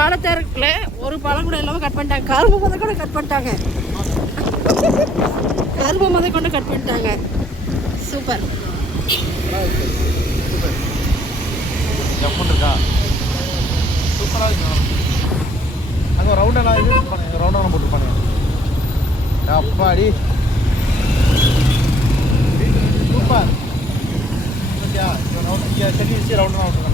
வாழைத்தரக்குல ஒரு பழம் கூட இல்லாமல் கட் பண்ணிட்டாங்க. கரும்பு முத கூட கட் பண்ணிட்டாங்க. கரும்பு முத கொண்டு கட் பண்ணிட்டாங்க. சூப்பர் ஜம்முன்னு இருக்கா? சூப்பராக அங்கே ரவுண்டெல்லாம் இது பண்ணுங்க பண்ணேன் அப்பாடி சூப்பர். செடி வச்சு ரவுண்டாக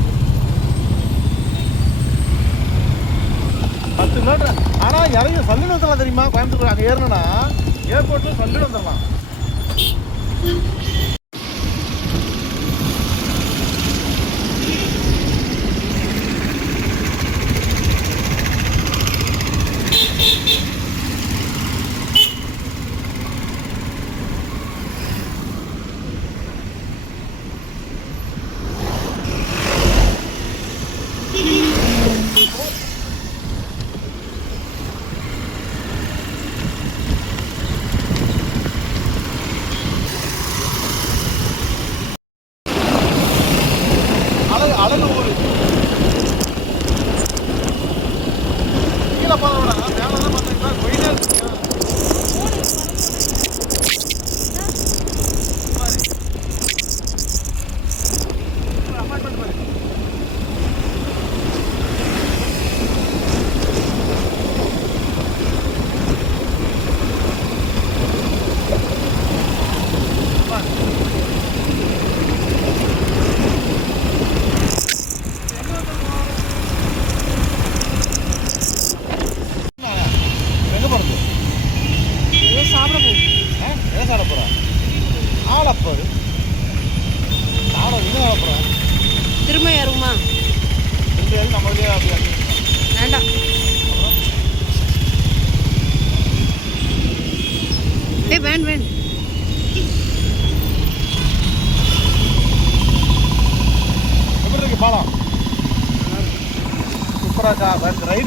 பத்து மீட்டர் ஆனால் இறங்கி சல்லுன்னு வந்துடலாம் தெரியுமா? கோயம்புத்தூர் அங்கே ஏறணும்னா ஏர்போர்ட்டில் சல்லுன்னு வந்துடலாம்.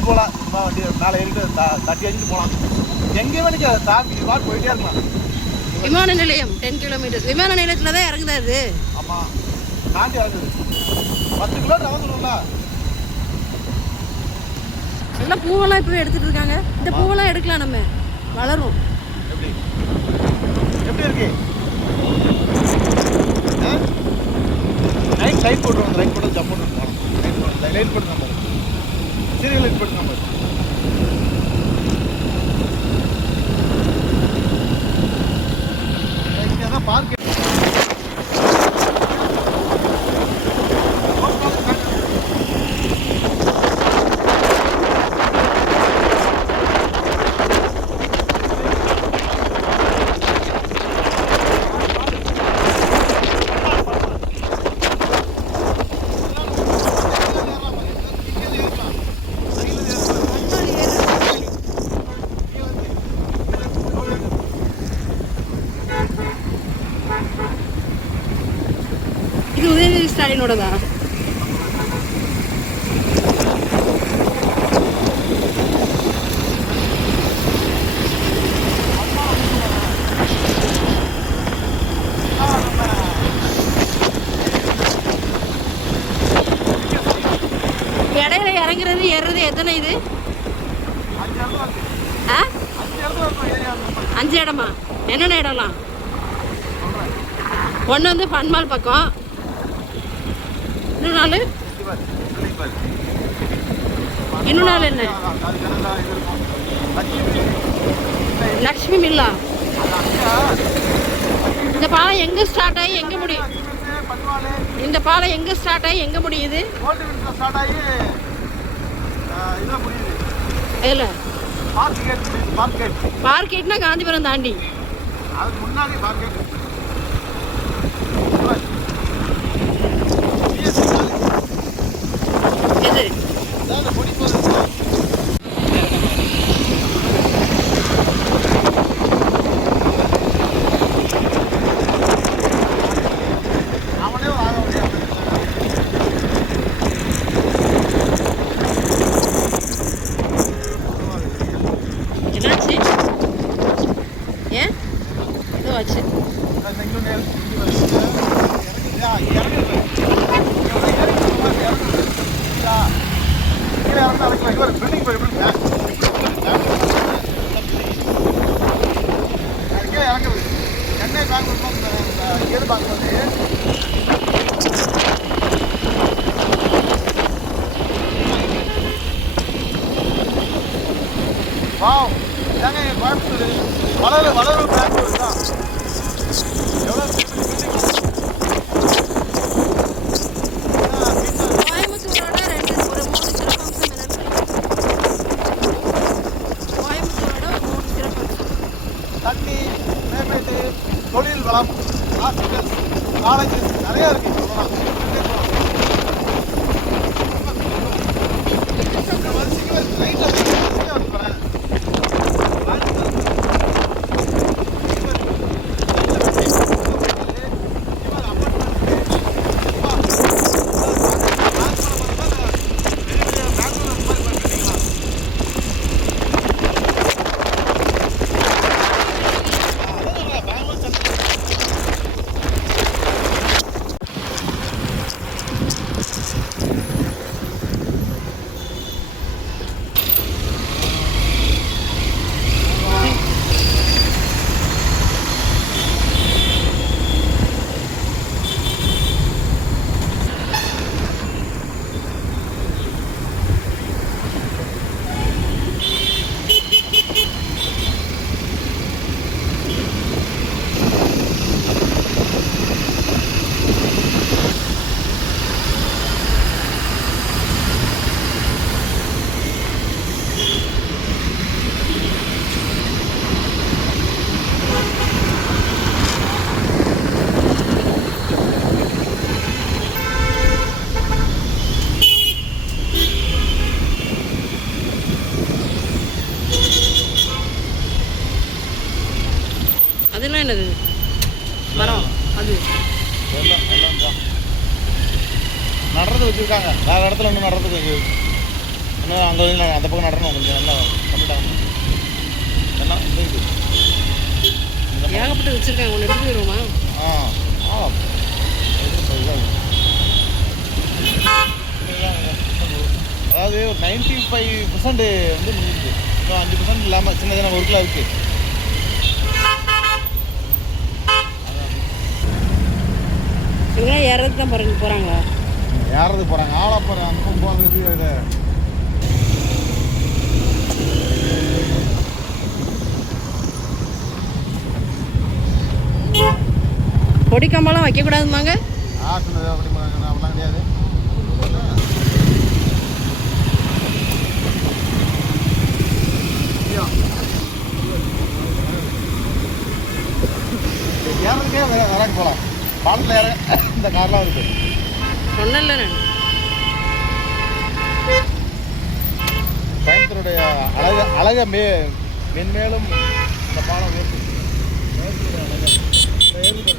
போகலாம். சும்மா வண்டி மேலே ஏறிட்டு தட்டி அடிச்சுட்டு போகலாம். எங்கேயுமே நிற்காது சாப்பி பாட்டு போயிட்டே இருக்கலாம் விமான நிலையம் டென் கிலோமீட்டர்ஸ் விமான நிலையத்தில் தான் இறங்குதா இது? ஆமாம் தாண்டி இறங்குது. பத்து கிலோமீட்டர் அவசரம்ல எல்லாம் பூவெல்லாம் இப்போவே எடுத்துட்டு இருக்காங்க. இந்த பூவெல்லாம் எடுக்கலாம் நம்ம. வளரும். எப்படி? எப்படி இருக்கு? லைட் லைட் போட்டு வந்து லைட் போட்டு ஜம்ப் போட்டு லைட் போட்டு லைட் போட்டு நம்பர் சீரியல் லைட் ஒன்று வந்து பன்மால் பக்கம். இன்னும் நாள்? இன்னும் நாள் என்ன? லக்ஷ்மி மில்லா. இந்த பாலம் எங்கே ஸ்டார்ட் ஆகி எங்கே முடியும் இந்த பாலம் எங்கே ஸ்டார்ட் ஆகி எங்கே முடியுது? இதில் மார்க்கெட்னா காந்திபுரம் தாண்டி. முன்னாடி பார்க் பார்க்கும்போது வாவ் இதாங்க எங்கள் கோயம்புத்தூர் வளர வளர கோயம்புத்தூர் தான் எவ்வளோ தண்ணி மேம்பேட்டு தொழில் வளம் ஹாஸ்பிட்டல்ஸ் காலேஜஸ் நிறையா இருக்குது சொல்லலாம் அதெல்லாம் என்னது மரம் அது எல்லாம் எல்லாம் தான் நடுறது வச்சுருக்காங்க. வேறு இடத்துல இன்னும் நடுறதுக்கு இருக்கு இன்னும் அங்கே வந்து அந்த பக்கம் நடணும். கொஞ்சம் நல்லா கம்மிட். ஆகணும் எல்லாம் இந்த இது. ஏகப்பட்டு வச்சிருக்காங்க. ஒன்று எடுத்து போயிடுவோமா ஆ. ஆ. அதாவது ஒரு நைன்டி ஃபைவ் பர்சன்ட் வந்து முடிஞ்சிருக்கு இன்னும் அஞ்சு பர்சன்ட் இல்லாமல் சின்ன சின்ன ஒர்க்கில் இருக்குது இவங்களாம் ஏறதுக்கு தான் போகிறாங்க போகிறாங்க ஆளா போகிறாங்க அந்த பக்கம் போகிறதுக்கு இது கொடி கம்பெல்லாம் வைக்கக்கூடாதுமாங்க அப்படிலாம் கிடையாது. ஏறதுக்கே விளையாட்டு போகலாம் பாலத்தில் ஏற இந்த கார்லாம் இருக்கு. சொன்னல கோயம்புத்தூருடைய அழக அழக மே மென்மேலும் இந்த பாலம் உயர்த்து கோயம்புத்தூருடைய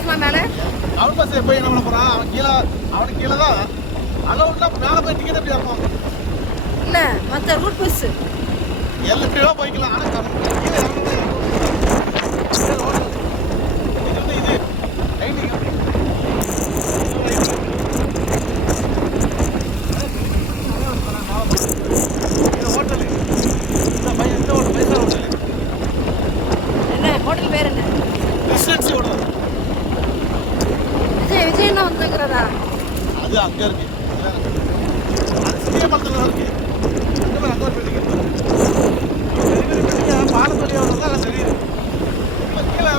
பஸ்லாம் மேலே? அவன் பஸ் போய் என்ன பண்ண போறான்? அவன் கீழே அவனுக்கு கீழே தான். அளவுனா மேலே போய் டிக்கெட் எப்படி இருக்கும் இல்லை மற்ற ரூட் பஸ்ஸு எல்லாத்தையும் போய்க்கலாம். ஆனால் கீழே இறங்குறது இது hotel. இது வந்து இது லைட்டிங் அப்படி இது ஹோட்டலு இந்த பை இந்த ஹோட்டல் பைசா ஹோட்டலு என்ன ஹோட்டல் பேர் என்ன ரெசிடென்சி ஹோட்டல் விஜய் விஜயண்ணா வந்துங்கிறதா அது அங்கே இருக்கு அது சிறிய படத்தில் இருக்கு அங்கே போய் அங்கே ஒரு பில்டிங் இருக்கு பெரிய பெரிய பில்டிங் பாலத்து வழியாக வரது தான் தெரியுது இப்போ கீழே